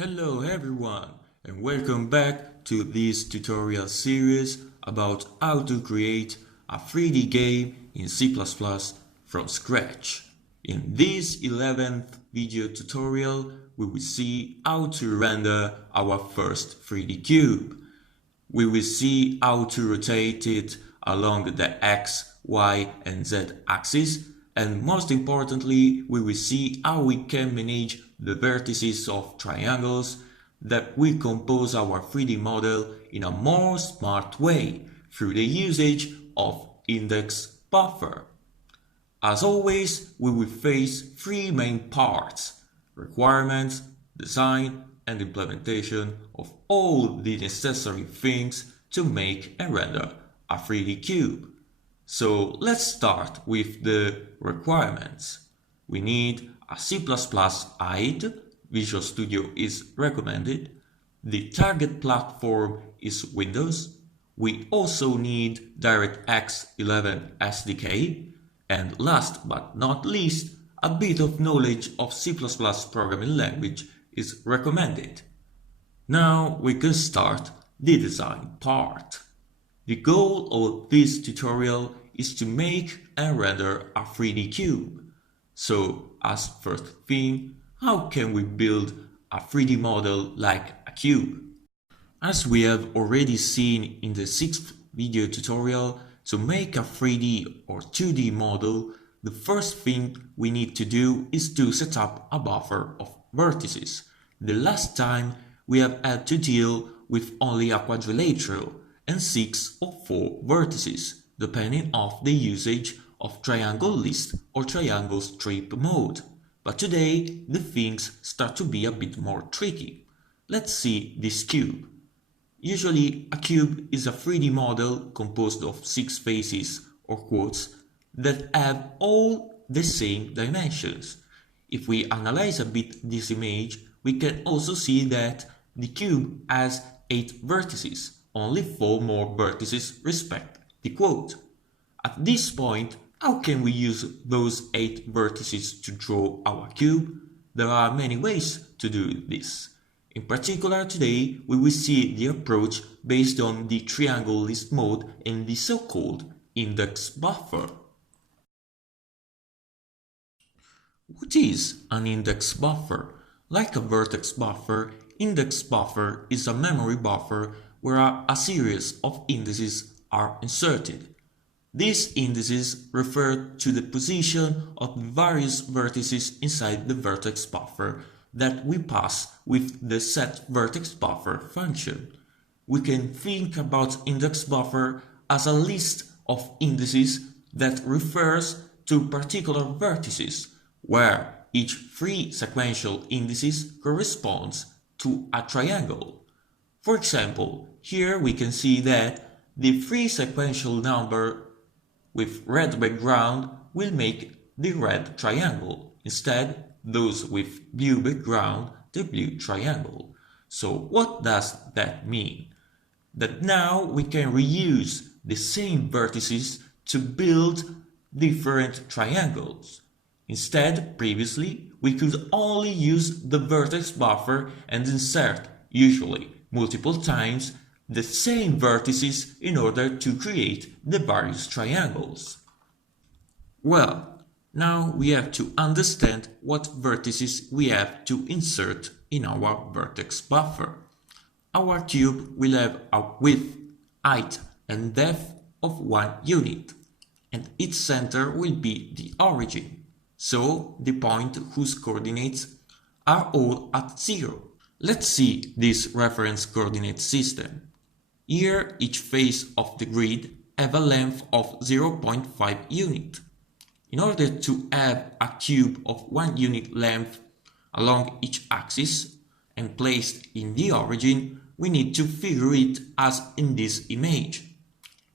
Hello everyone and welcome back to this tutorial series about how to create a 3D game in C++ from scratch. In this 11th video tutorial we will see how to render our first 3D cube. We will see how to rotate it along the X, Y and Z axis, and most importantly we will see how we can manage the vertices of triangles that will compose our 3D model in a more smart way through the usage of index buffer. As always, we will face three main parts: requirements, design and implementation of all the necessary things to make and render a 3D cube. So let's start with the requirements. We need a C++ height, Visual Studio is recommended. The target platform is Windows. We also need DirectX 11 SDK. And last but not least, a bit of knowledge of C++ programming language is recommended. Now we can start the design part. The goal of this tutorial is to make and render a 3D cube. So, as first thing, how can we build a 3D model like a cube? As we have already seen in the 6th video tutorial, to make a 3D or 2D model, the first thing we need to do is to set up a buffer of vertices. The last time we have had to deal with only a quadrilateral and 6 or 4 vertices, depending on the usage of triangle list or triangle strip mode. But today the things start to be a bit more tricky. Let's see this cube. Usually a cube is a 3D model composed of 6 faces or quads that have all the same dimensions. If we analyze a bit this image, we can also see that the cube has 8 vertices, only 4 more vertices respect the quad. At this point, how can we use those 8 vertices to draw our cube? There are many ways to do this. In particular, today we will see the approach based on the triangle list mode and the so-called index buffer. What is an index buffer? Like a vertex buffer, index buffer is a memory buffer where a series of indices are inserted. These indices refer to the position of the various vertices inside the vertex buffer that we pass with the setVertexBuffer function. We can think about index buffer as a list of indices that refers to particular vertices, where each 3 sequential indices corresponds to a triangle. For example, here we can see that the 3 sequential number with red background will make the red triangle. Instead, those with blue background, the blue triangle. So what does that mean? That now we can reuse the same vertices to build different triangles. Instead, previously, we could only use the vertex buffer and insert, usually multiple times, the same vertices in order to create the various triangles. Well, now we have to understand what vertices we have to insert in our vertex buffer. Our cube will have a width, height and depth of 1 unit, and its center will be the origin, so the point whose coordinates are all at 0. Let's see this reference coordinate system. Here each face of the grid have a length of 0.5 unit. In order to have a cube of 1 unit length along each axis and placed in the origin, we need to figure it as in this image,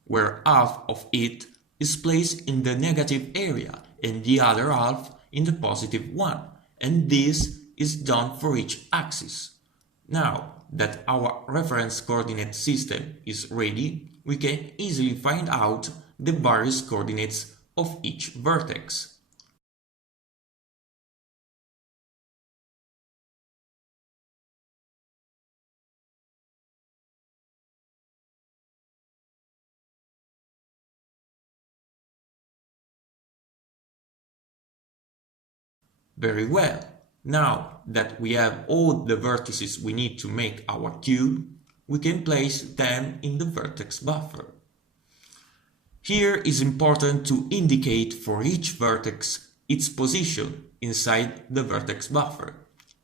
where half of it is placed in the negative area and the other half in the positive one, and this is done for each axis. Now that our reference coordinate system is ready, we can easily find out the various coordinates of each vertex. Very well. Now that we have all the vertices we need to make our cube, we can place them in the vertex buffer. Here is important to indicate for each vertex its position inside the vertex buffer.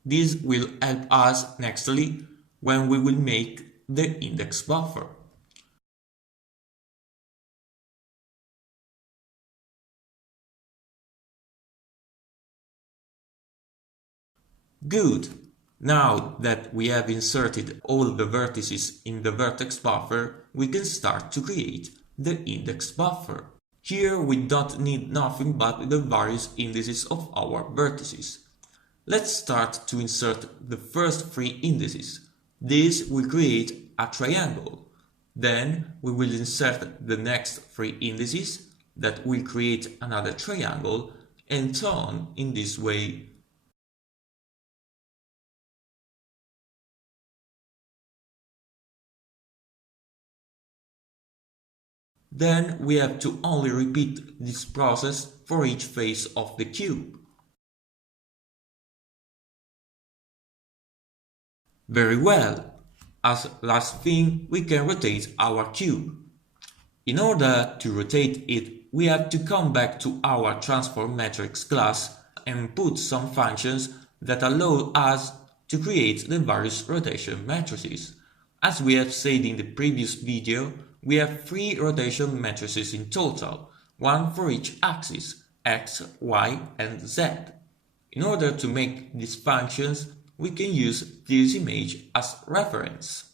This will help us nextly when we will make the index buffer. Good! Now that we have inserted all the vertices in the vertex buffer, we can start to create the index buffer. Here we don't need nothing but the various indices of our vertices. Let's start to insert the first three indices. This will create a triangle. Then we will insert the next three indices that will create another triangle, and so on in this way. Then we have to only repeat this process for each face of the cube. Very well. As last thing, we can rotate our cube. In order to rotate it, we have to come back to our transform matrix class and put some functions that allow us to create the various rotation matrices. As we have said in the previous video, we have 3 rotation matrices in total, one for each axis, x, y, and z. In order to make these functions, we can use this image as reference.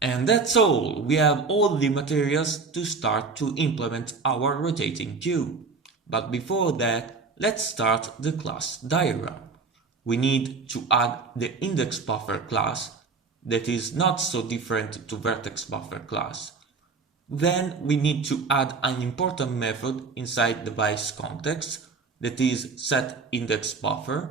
And that's all! We have all the materials to start to implement our rotating cube. But before that, let's start the class diagram. We need to add the index buffer class that is not so different to vertex buffer class. Then we need to add an important method inside the device context that is setIndexBuffer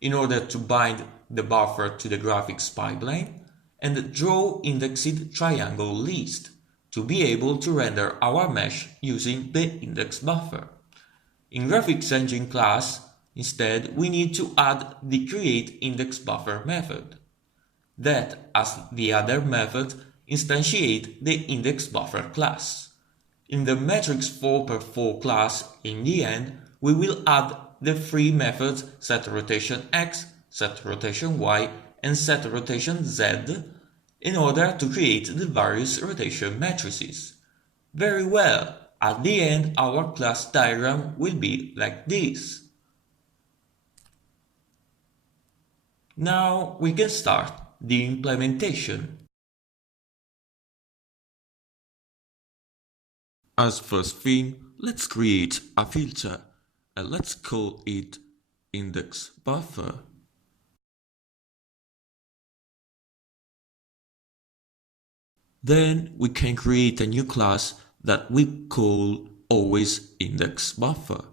in order to bind the buffer to the graphics pipeline, and draw indexed triangle list to be able to render our mesh using the index buffer. In graphics engine class, instead, we need to add the createIndexBuffer method that, as the other method, instantiate the index buffer class. In the matrix 4x4 class, in the end, we will add the 3 methods setRotationX, setRotationY, and setRotationZ in order to create the various rotation matrices. Very well, at the end our class diagram will be like this. Now we can start the implementation. As first thing, let's create a filter and let's call it index buffer. Then we can create a new class that we call always index buffer.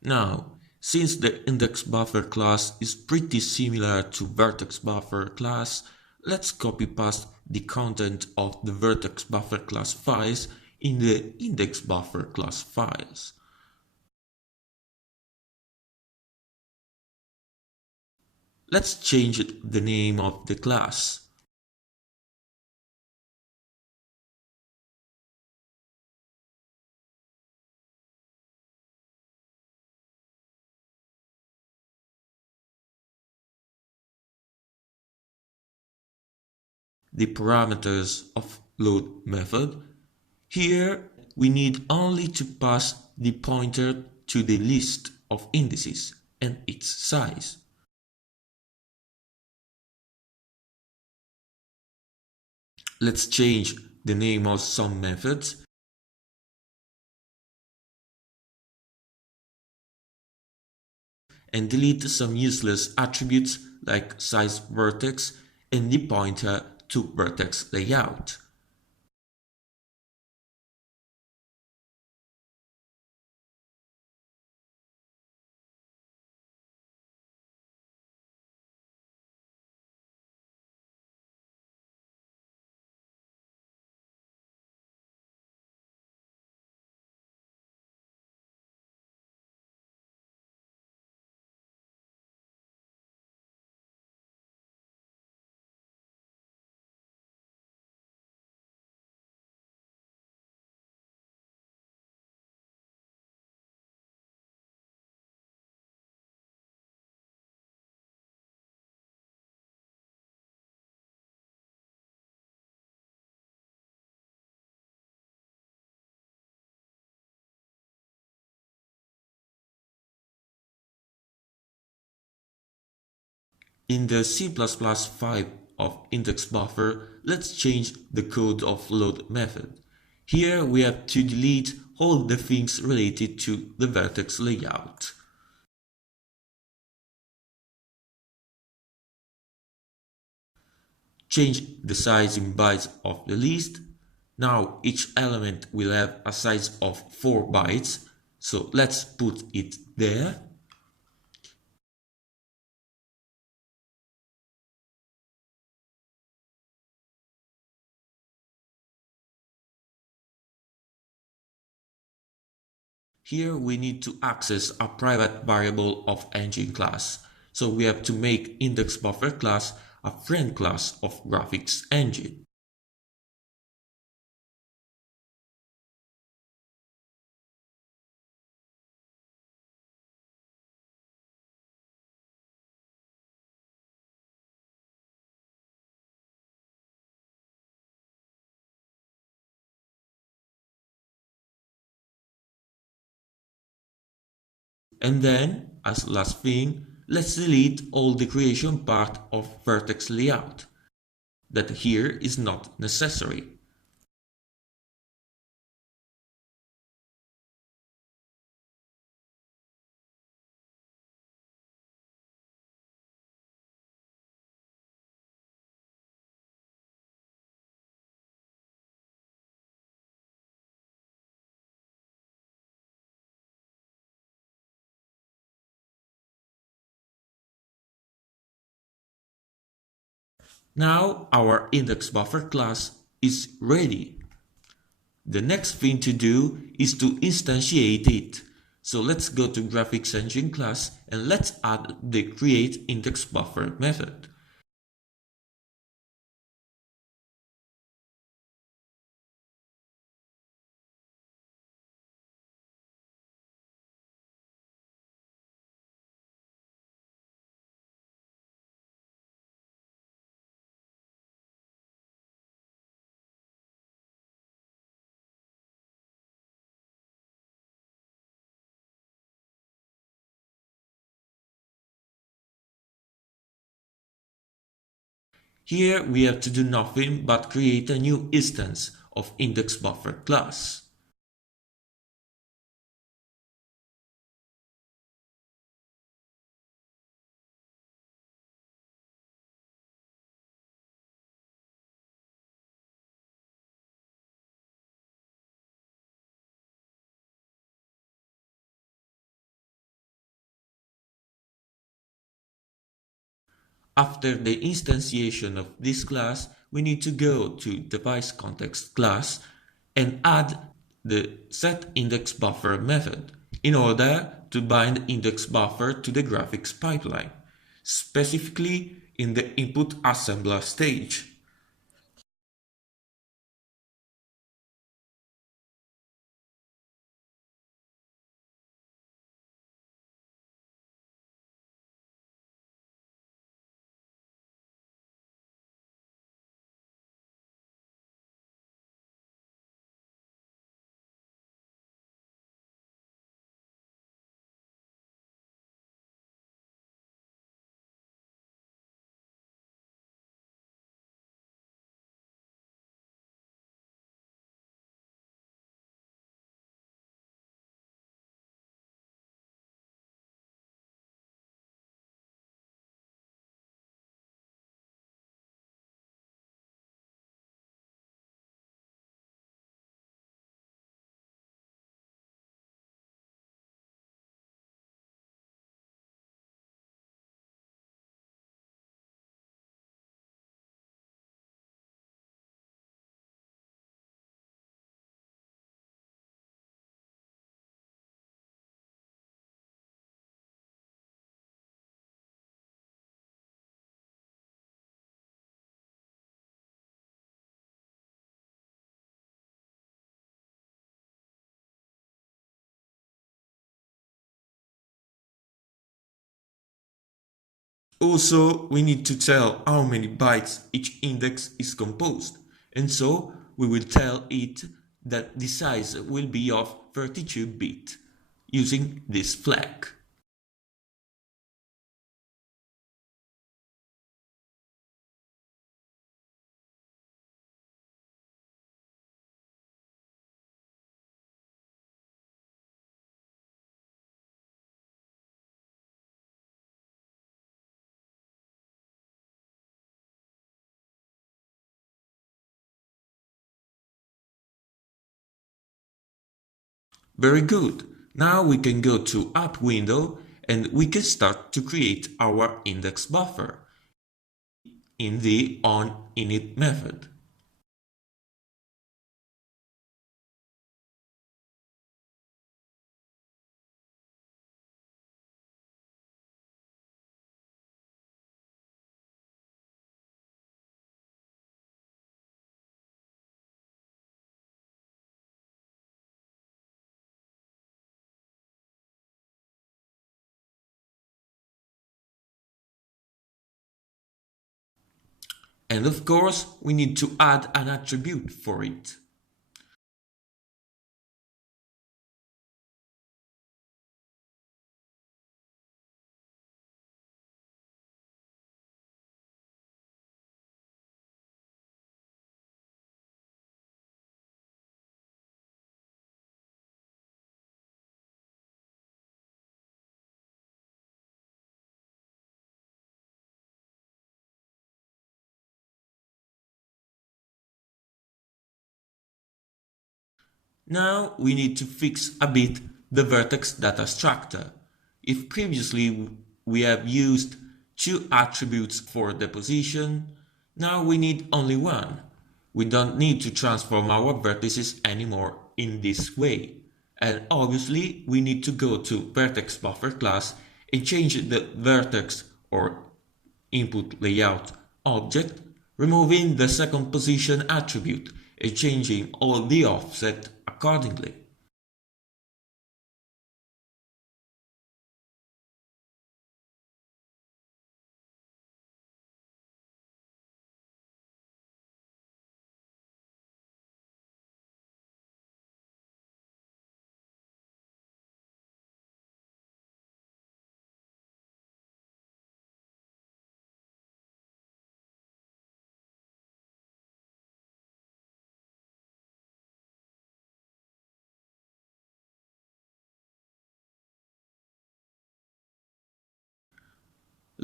Now, since the index buffer class is pretty similar to vertex buffer class, let's copy paste the content of the vertex buffer class files in the index buffer class files. Let's change the name of the class. The parameters of load method. Here we need only to pass the pointer to the list of indices and its size. Let's change the name of some methods and delete some useless attributes like size vertex and the pointer to vertex layout. In the C++5 of index buffer, let's change the code of load method. Here we have to delete all the things related to the vertex layout. Change the size in bytes of the list. Now each element will have a size of 4 bytes, so let's put it there. Here we need to access a private variable of engine class, so we have to make index buffer class a friend class of graphics engine. And then, as last thing, let's delete all the creation part of vertex layout. That here is not necessary. Now our index buffer class is ready. The next thing to do is to instantiate it. So let's go to graphics engine class and let's add the create index buffer method. Here we have to do nothing but create a new instance of index buffer class. After the instantiation of this class, we need to go to device context class and add the setIndexBuffer method in order to bind index buffer to the graphics pipeline, specifically in the input assembler stage. Also, we need to tell how many bytes each index is composed, and so we will tell it that the size will be of 32-bit using this flag. Very good. Now we can go to App window and we can start to create our index buffer in the onInit method. And of course, we need to add an attribute for it. Now we need to fix a bit the vertex data structure. If previously we have used two attributes for the position, now we need only one. We don't need to transform our vertices anymore in this way. And obviously we need to go to vertex buffer class and change the vertex or input layout object, removing the second position attribute and changing all the offset accordingly.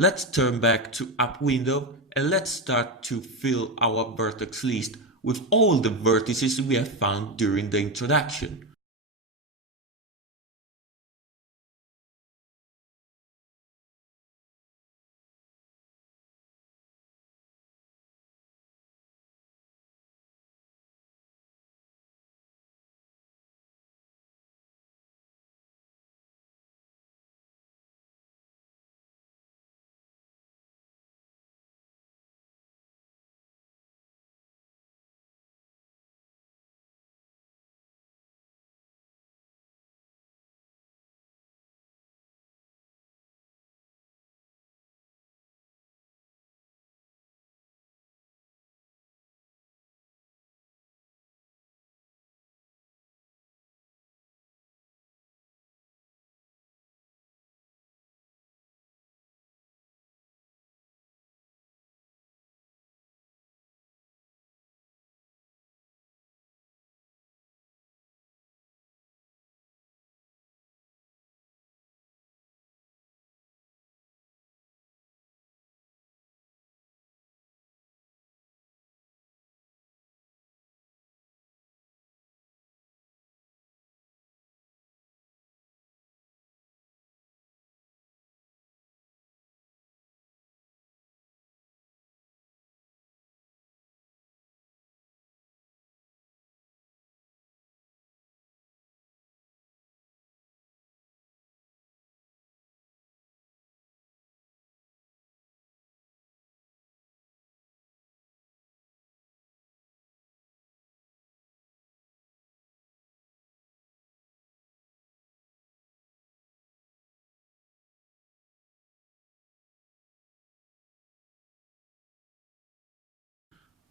Let's turn back to App window and let's start to fill our vertex list with all the vertices we have found during the introduction.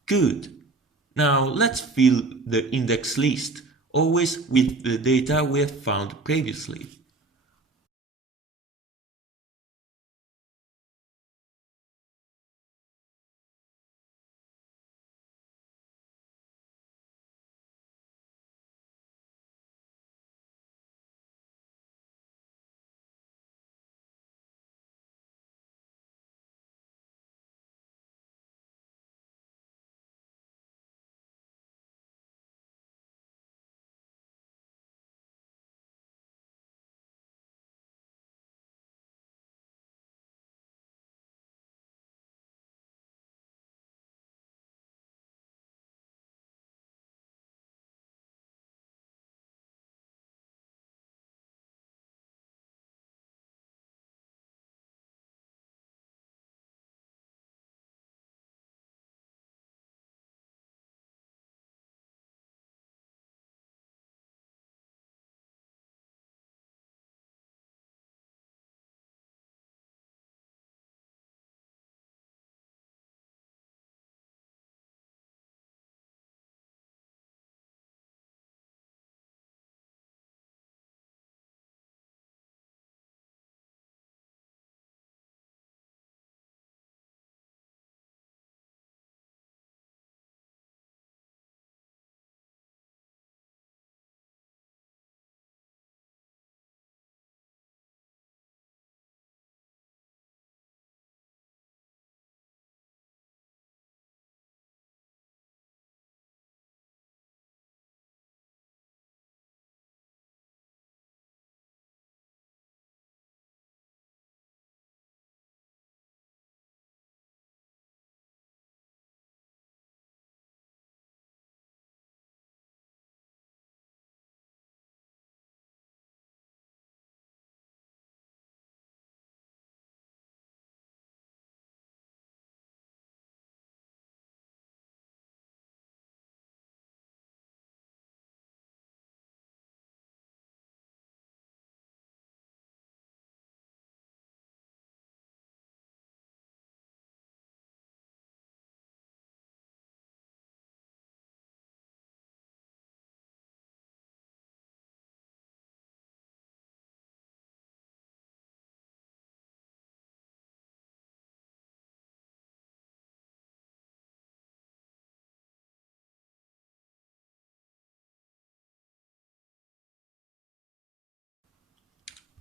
Good. Now let's fill the index list, always with the data we have found previously.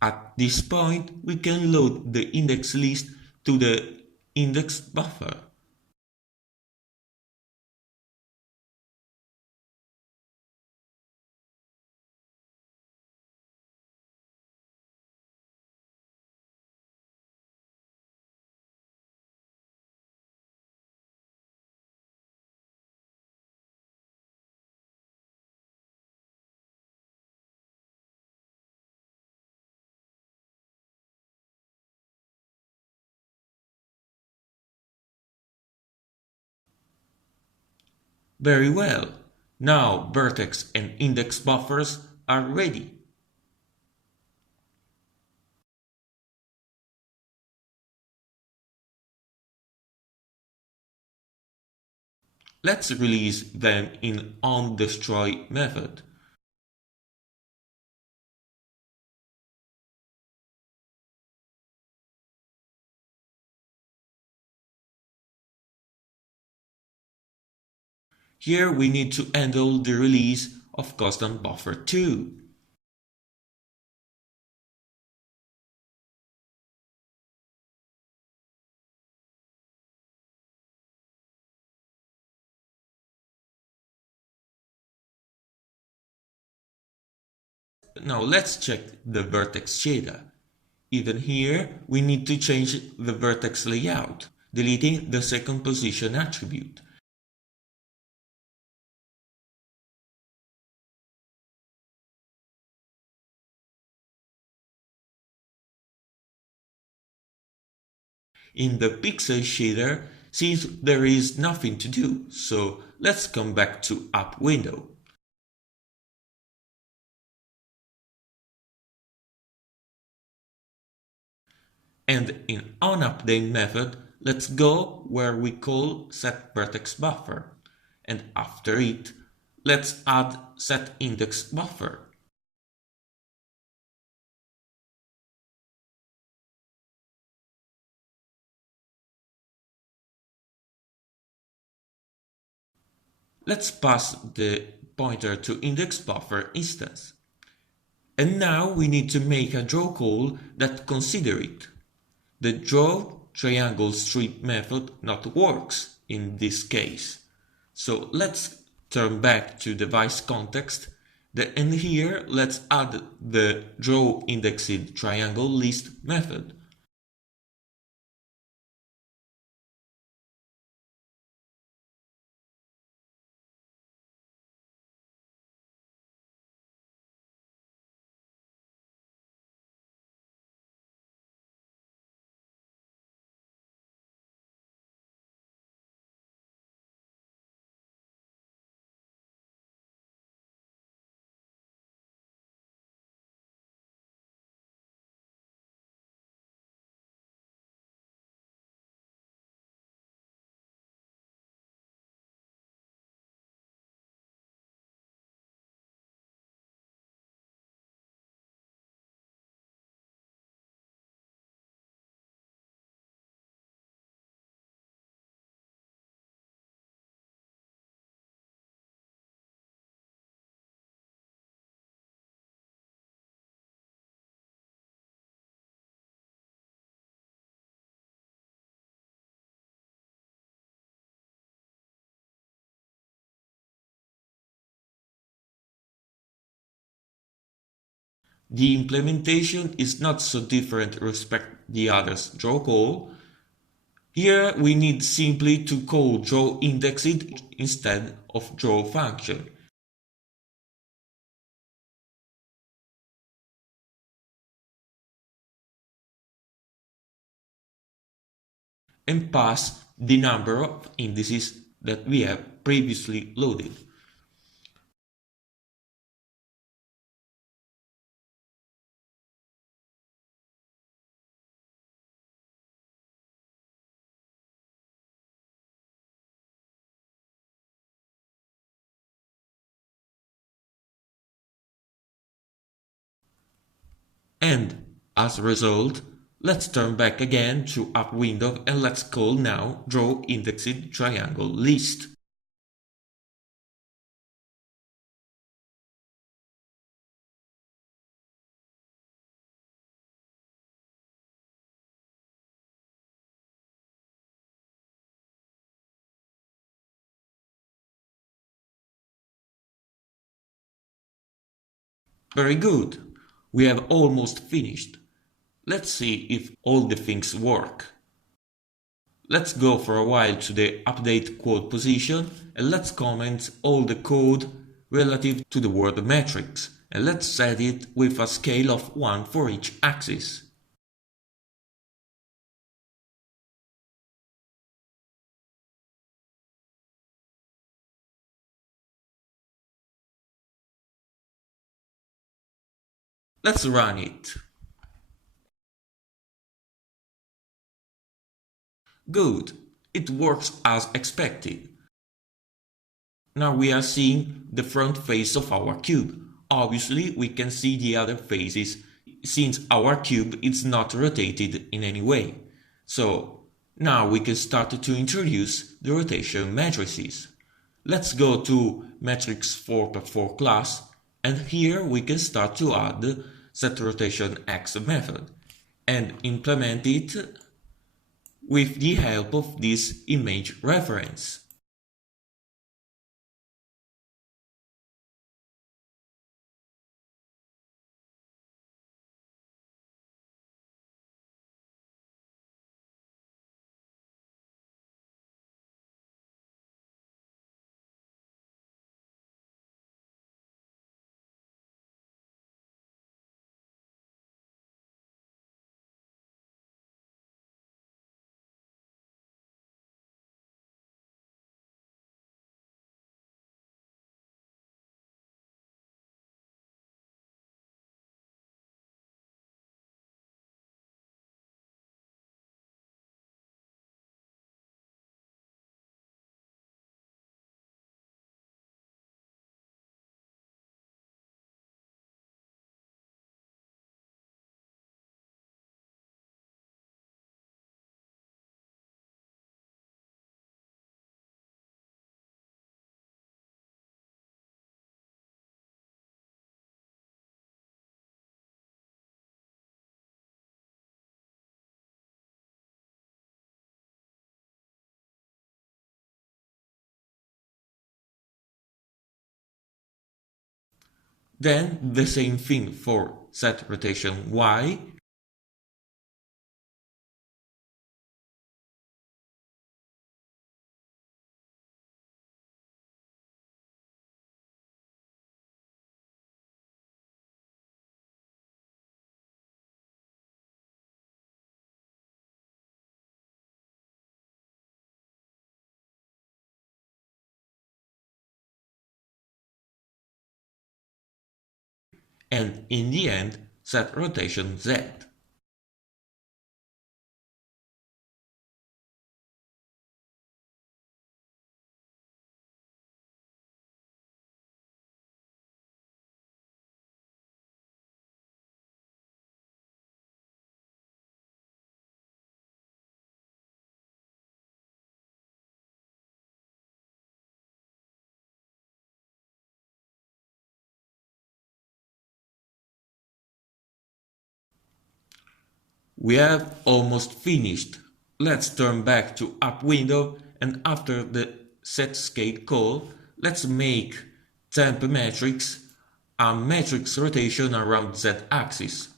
At this point, we can load the index list to the index buffer. Very well. Now vertex and index buffers are ready. Let's release them in onDestroy method. Here we need to handle the release of custom buffer too. Now let's check the vertex shader. Even here, we need to change the vertex layout, deleting the second position attribute. In the pixel shader, since there is nothing to do, so let's come back to App window. And in onUpdate method, let's go where we call setVertexBuffer. And after it, let's add setIndexBuffer. Let's pass the pointer to indexBuffer instance. And now we need to make a draw call that considers it. The draw triangle strip method not works in this case. So let's turn back to device context, and here let's add the draw indexed triangle list method. The implementation is not so different respect the others draw call. Here we need simply to call draw indexed instead of draw function. And pass the number of indices that we have previously loaded. And as a result, let's turn back again to App window and let's call now draw indexed triangle list. Very good. We have almost finished. Let's see if all the things work. Let's go for a while to the update quote position and let's comment all the code relative to the word matrix, and let's set it with a scale of 1 for each axis. Let's run it. Good, it works as expected. Now we are seeing the front face of our cube. Obviously we can see the other faces since our cube is not rotated in any way. So now we can start to introduce the rotation matrices. Let's go to matrix 4x4 class, and here we can start to add the setRotationX method and implement it with the help of this image reference. Then the same thing for setRotationY, and in the end setRotationZ. We have almost finished. Let's turn back to App window, and after the setScale call, let's make temp matrix a matrix rotation around z-axis,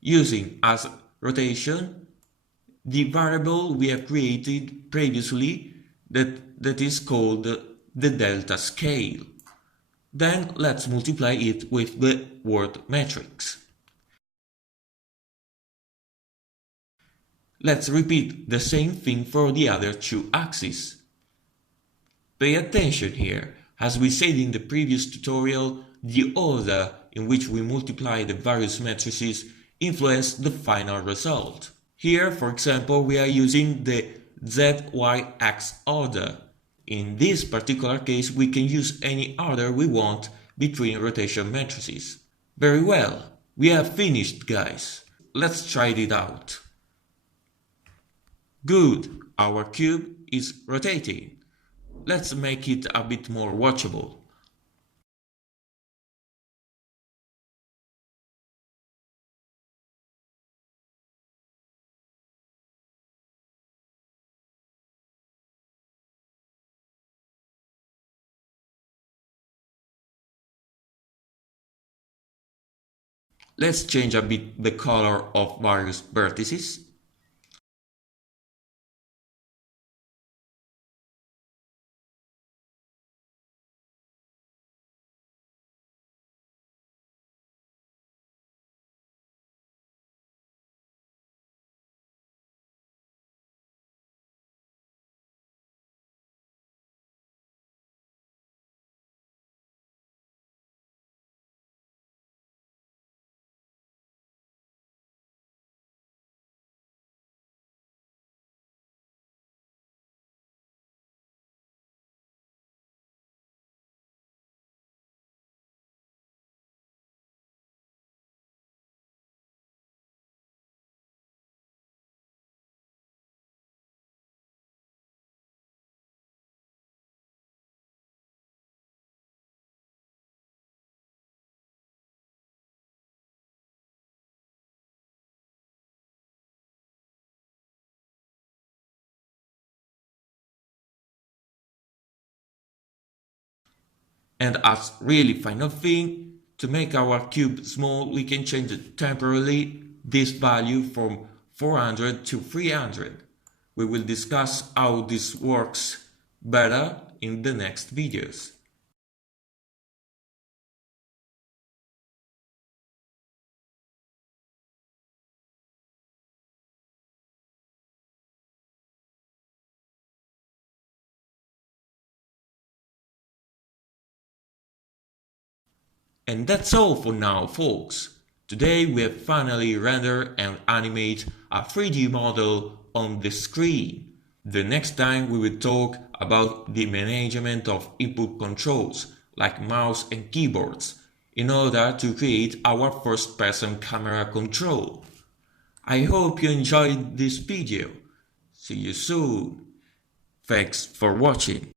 using as rotation the variable we have created previously that is called the delta scale. Then let's multiply it with the word matrix. Let's repeat the same thing for the other two axes. Pay attention here, as we said in the previous tutorial, the order in which we multiply the various matrices influence the final result. Here, for example, we are using the ZYX order. In this particular case, we can use any order we want between rotation matrices. Very well, we have finished, guys. Let's try it out. Good, our cube is rotating. Let's make it a bit more watchable. Let's change a bit the color of various vertices. And as really final thing, to make our cube small, we can change temporarily this value from 400 to 300. We will discuss how this works better in the next videos. And that's all for now, folks. Today we have finally rendered and animate a 3D model on the screen. The next time we will talk about the management of input controls like mouse and keyboards in order to create our first-person camera control. I hope you enjoyed this video. See you soon. Thanks for watching.